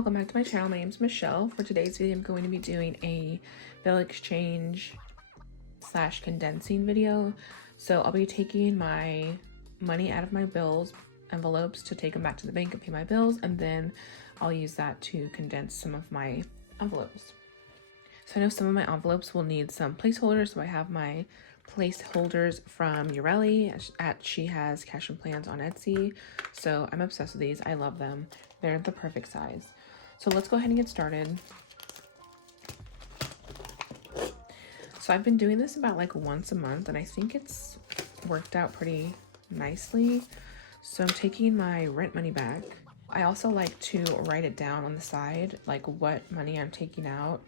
welcome back to my channel. My name is Michelle. For today's video, I'm going to be doing a bill exchange / condensing video. So I'll be taking my money out of my bills envelopes to take them back to the bank and pay my bills, and then I'll use that to condense some of my envelopes. So I know some of my envelopes will need some placeholders, so I have my placeholders from Urelli. She has cash and plans on Etsy, so I'm obsessed with these. I love them. They're the perfect size. So let's go ahead and get started. So I've been doing this about like once a month, and I think it's worked out pretty nicely. So I'm taking my rent money back. I also like to write it down on the side, like what money I'm taking out,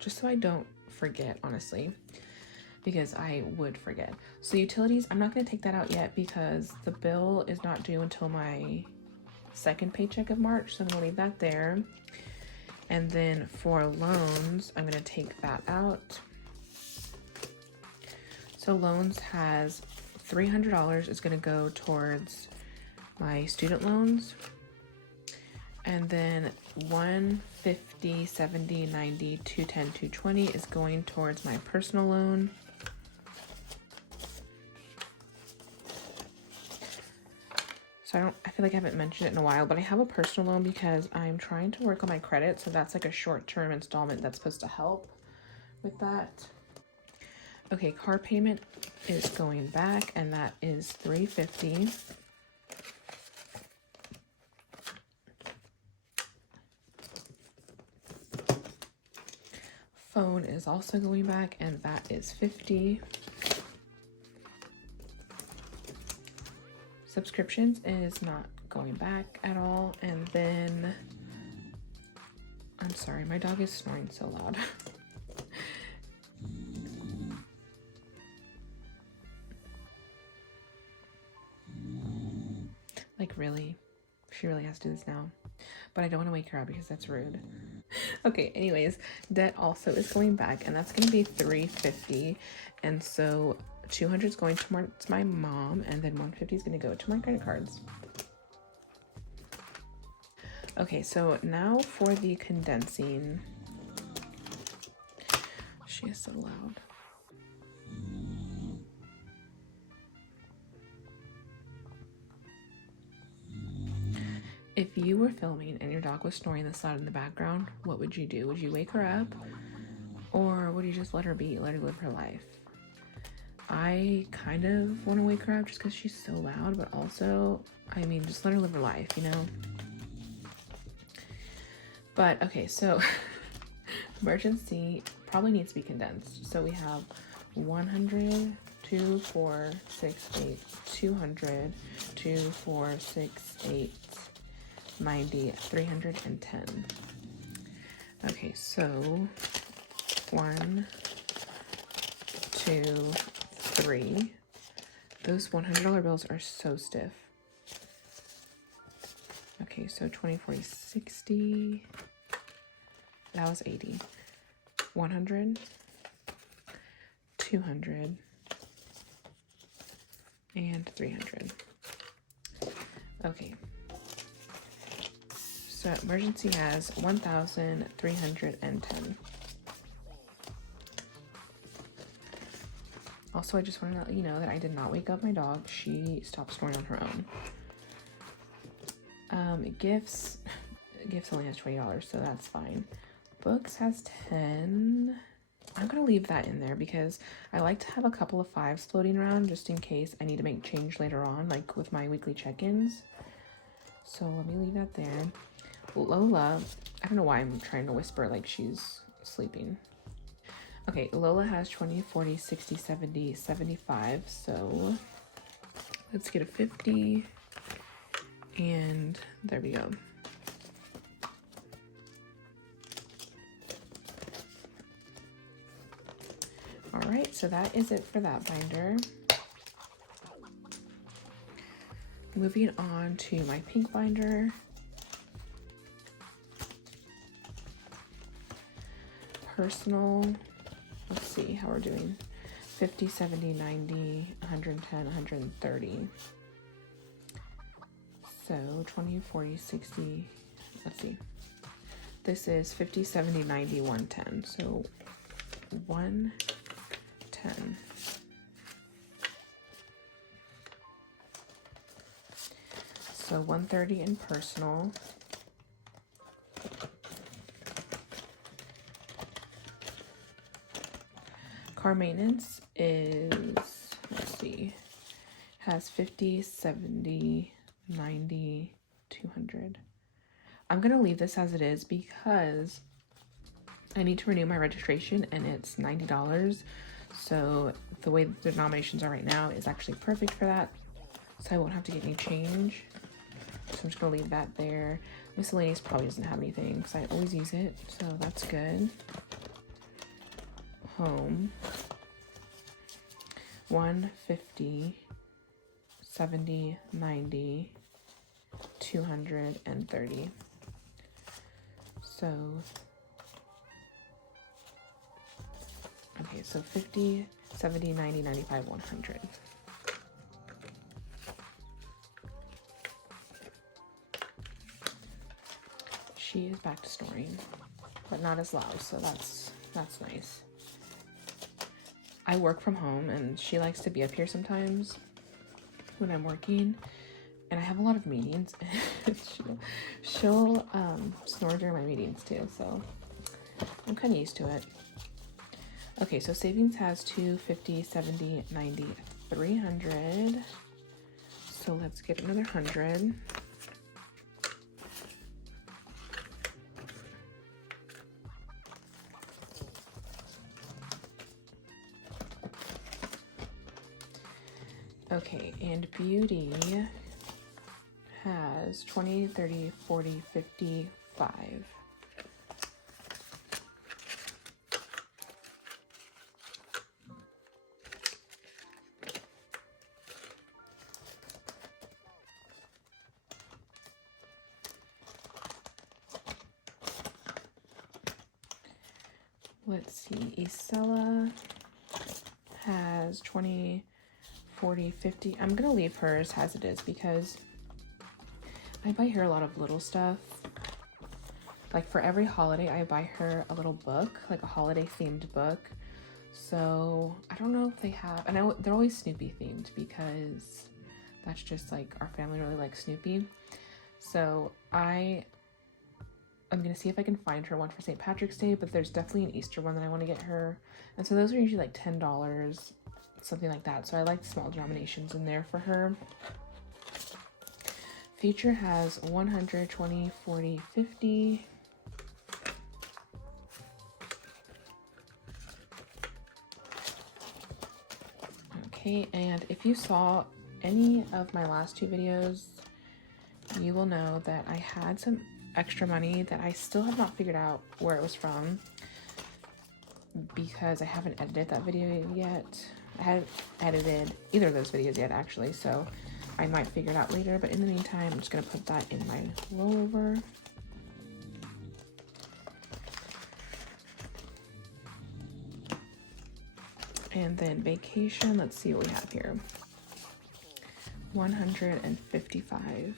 just so I don't forget, honestly, because I would forget. So utilities, I'm not going to take that out yet because the bill is not due until my second paycheck of March, so I'm going to leave that there. And then for loans, I'm going to take that out. So loans has $300 is going to go towards my student loans, and then 150, 70, 90, 210, 220 is going towards my personal loan. So I feel like I haven't mentioned it in a while, but I have a personal loan because I'm trying to work on my credit. So that's like a short-term installment that's supposed to help with that. Okay, car payment is going back, and that is $350. Phone is also going back, and that is $50. Subscriptions is not going back at all. And then, I'm sorry, my dog is snoring so loud. Like, really? She really has to do this now. But I don't want to wake her up because that's rude. Okay, anyways, debt also is going back, and that's going to be $350. And so $200 is going towards my mom, and then $150 is going to go to my credit cards. Okay, so now for the condensing. She is so loud. If you were filming and your dog was snoring this loud in the background, what would you do? Would you wake her up, or would you just let her be, let her live her life? I kind of want to wake her up just because she's so loud, but also, I mean, just let her live her life, you know? But okay, so emergency probably needs to be condensed. So we have 100, 2, 4, 6, 8, 200, 2, 4, 6, 8, 90, 310. Okay, so 1, 2, 3. Those $100 bills are so stiff. Okay, so 20, 40, 60. That was 80. 100, 200, and 300. Okay. So emergency has 1,310. Also, I just want to let you know that I did not wake up my dog. She stopped snoring on her own. Gifts only has $20, so that's fine. Books has 10. I'm gonna leave that in there because I like to have a couple of 5s floating around just in case I need to make change later on, like with my weekly check-ins. So let me leave that there. Lola, I don't know why I'm trying to whisper like she's sleeping. Okay, Lola has 20, 40, 60, 70, 75. So let's get a 50. And there we go. All right, so that is it for that binder. Moving on to my pink binder. Personal, let's see how we're doing. 50, 70, 90, 110, 130. So 20, 40, 60, let's see. This is 50, 70, 90, 110. So 110. So 130 in personal. Car maintenance is, let's see, has 50, 70, 90, 200. I'm going to leave this as it is because I need to renew my registration and it's $90. So the way the denominations are right now is actually perfect for that. So I won't have to get any change. So I'm just going to leave that there. Miscellaneous probably doesn't have anything because I always use it. So that's good. Home. 150, 70, 90, 230. So, okay, so 50, 70, 90, 95, 100. She is back to snoring, but not as loud, so that's nice. I work from home and she likes to be up here sometimes when I'm working, and I have a lot of meetings. she'll snore during my meetings too, so I'm kind of used to it. Okay, so savings has 250, 70, 90, 300. So let's get another 100. Okay, and beauty has 20, 30, 40, 55. Let's see, Isella has 20, 40, 50. I'm gonna leave hers as it is because I buy her a lot of little stuff. Like for every holiday, I buy her a little book, like a holiday themed book. So I don't know if they have, and they're always Snoopy themed because that's just like our family really likes Snoopy. So I'm gonna see if I can find her one for St. Patrick's Day, but there's definitely an Easter one that I want to get her. And so those are usually like $10, something like that. So I like small denominations in there for her. Future has 100, 20, 40, 50. Okay, and if you saw any of my last two videos, you will know that I had some extra money that I still have not figured out where it was from because I haven't edited that video yet. I haven't edited either of those videos yet, actually, so I might figure it out later, but in the meantime, I'm just going to put that in my rollover. And then vacation, let's see what we have here. 155.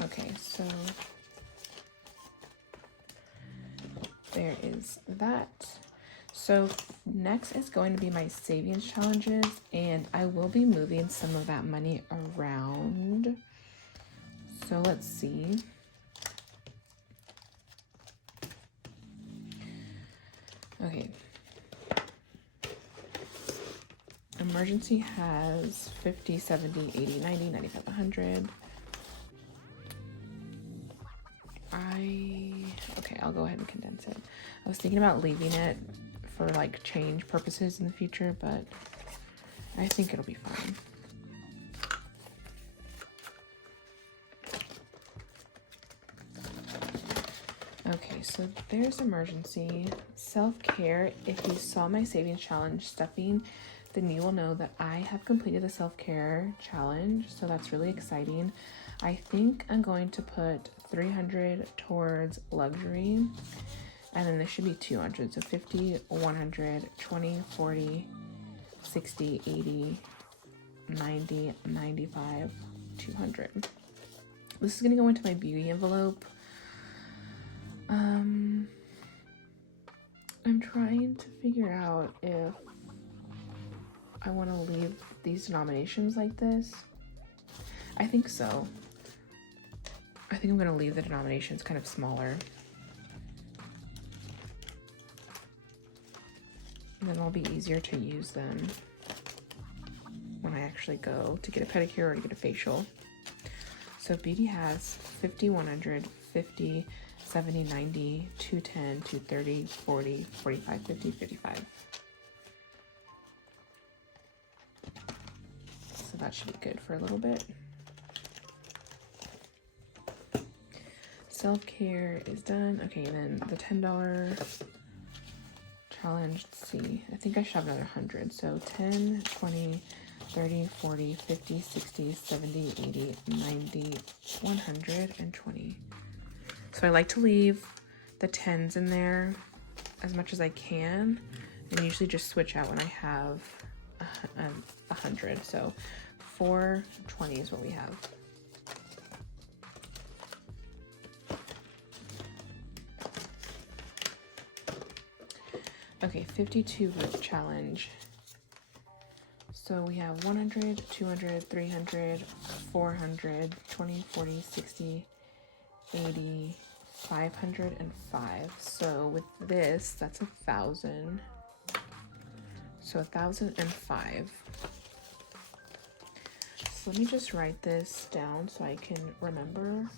Okay, so there is that. So next is going to be my savings challenges, and I will be moving some of that money around. So let's see. Okay. Emergency has 50, 70, 80, 90, 95, 100. Okay, I'll go ahead and condense it. I was thinking about leaving it for like change purposes in the future, but I think it'll be fine. Okay, so there's emergency. Self-care. If you saw my savings challenge stuffing, then you will know that I have completed the self-care challenge, so that's really exciting. I think I'm going to put 300 towards luxury, and then this should be 200, so 50, 100, 20, 40, 60, 80, 90, 95, 200. This is gonna go into my beauty envelope. I'm trying to figure out if I want to leave these denominations like this. I think so. I think I'm going to leave the denominations kind of smaller. And then it'll be easier to use them when I actually go to get a pedicure or to get a facial. So beauty has 50, 100, 50, 70, 90, 210, 230, 40, 45, 50, 55. So that should be good for a little bit. Self-care is done. Okay, and then the $10 challenge, let's see. I think I should have another 100. So 10, 20, 30, 40, 50, 60, 70, 80, 90, 120. So I like to leave the 10s in there as much as I can, and usually just switch out when I have 100. So 420 is what we have. Okay, 52 week challenge. So we have 100, 200, 300, 400, 20, 40, 60, 80, 505. So with this, that's 1,000. So 1,005. So let me just write this down so I can remember.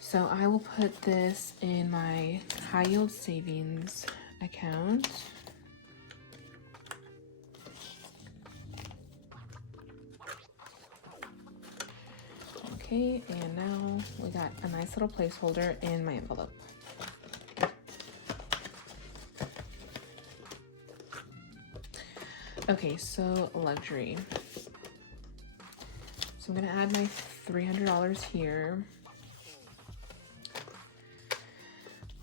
So I will put this in my high yield savings account. Okay, and now we got a nice little placeholder in my envelope. Okay, so luxury. So I'm gonna add my $300 here.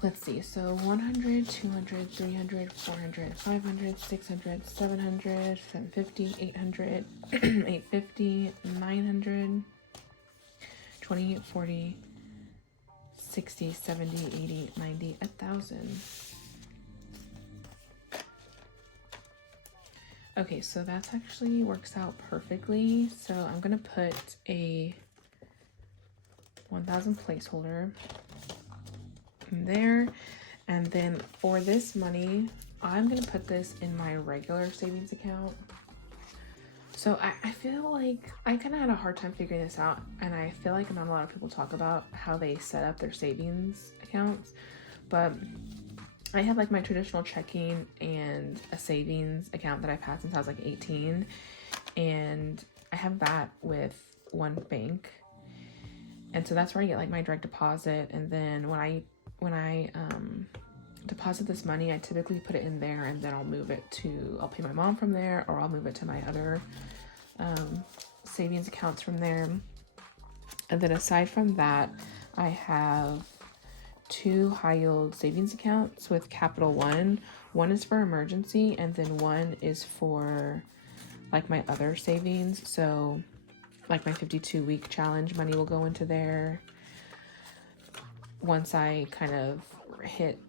Let's see, so 100, 200, 300, 400, 500, 600, 700, 750, 800, 850, 900, 20, 40, 60, 70, 80, 90, 1,000. Okay, so that's actually works out perfectly. So I'm gonna put a 1,000 placeholder in there, and then for this money, I'm gonna put this in my regular savings account. So I feel like I kind of had a hard time figuring this out, and I feel like not a lot of people talk about how they set up their savings accounts, but I have like my traditional checking and a savings account that I've had since I was like 18, and I have that with one bank, and so that's where I get like my direct deposit. And then when I deposit this money, I typically put it in there, and then I'll pay my mom from there, or I'll move it to my other savings accounts from there. And then aside from that, I have 2 high yield savings accounts with Capital One. One is for emergency, and then one is for like my other savings. So like my 52 week challenge money will go into there once I kind of hit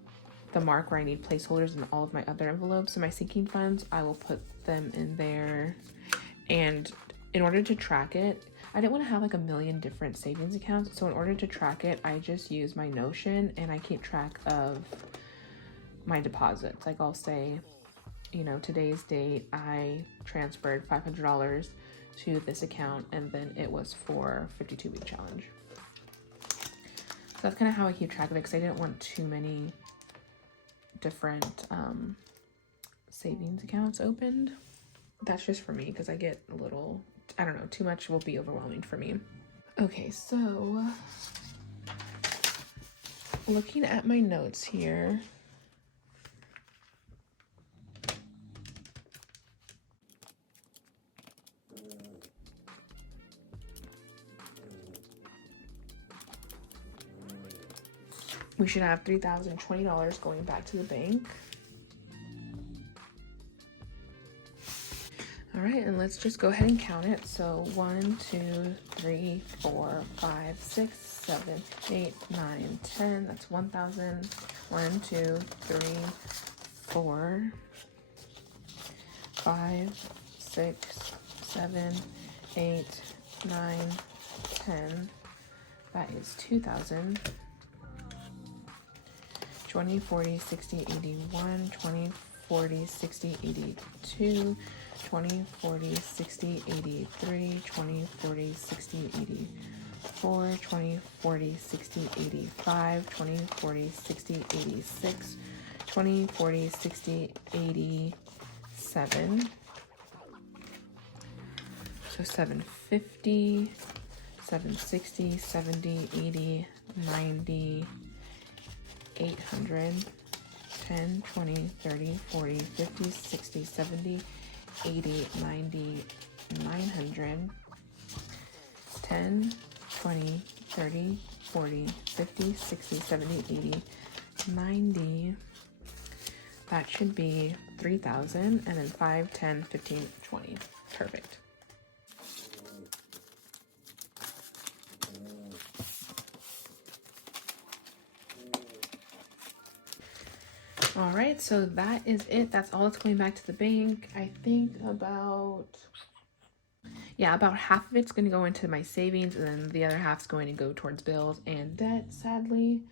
the mark where I need placeholders in all of my other envelopes. So my sinking funds, I will put them in there. And in order to track it, I didn't want to have like a million different savings accounts. So in order to track it, I just use my Notion, and I keep track of my deposits. Like I'll say, you know, today's date, I transferred $500 to this account, and then it was for 52 week challenge. So that's kind of how I keep track of it, because I didn't want too many different savings accounts opened. That's just for me, because I get a little, I don't know, too much will be overwhelming for me. Okay, so looking at my notes here, we should have $3,020 going back to the bank. All right, and let's just go ahead and count it. So 1, 2, 3, 4, 5, 6, 7, 8, 9, 10. That's 1,000. 1, 2, 3, 4, 5, 6, 7, 8, 9, 10. That is 2,000. 20, 40, 60, 81, 20, 40, 60, 82, 20, 40, 60, 83, 20, 40, 60, 84, 20, 40, 60, 85, 20, 40, 60, 86, 20, 40, 60, 87. So 750, 760, 70, 80, 90, 800, 10, 20, 30, 40, 50, 60, 70, 80, 90, 900, 10, 20, 30, 40, 50, 60, 70, 80, 90. That should be 3,000, and then 5, 10, 15, 20. Perfect. All right, so that is it. That's all that's going back to the bank. I think about half of it's going to go into my savings, and then the other half's going to go towards bills and debt, sadly.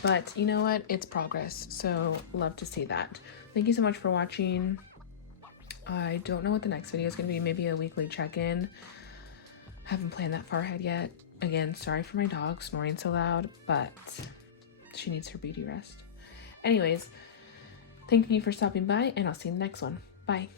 But you know what? It's progress, so love to see that. Thank you so much for watching. I don't know what the next video is going to be. Maybe a weekly check-in. Haven't planned that far ahead yet. Again, sorry for my dog snoring so loud, but she needs her beauty rest. Anyways, thank you for stopping by, and I'll see you in the next one. Bye.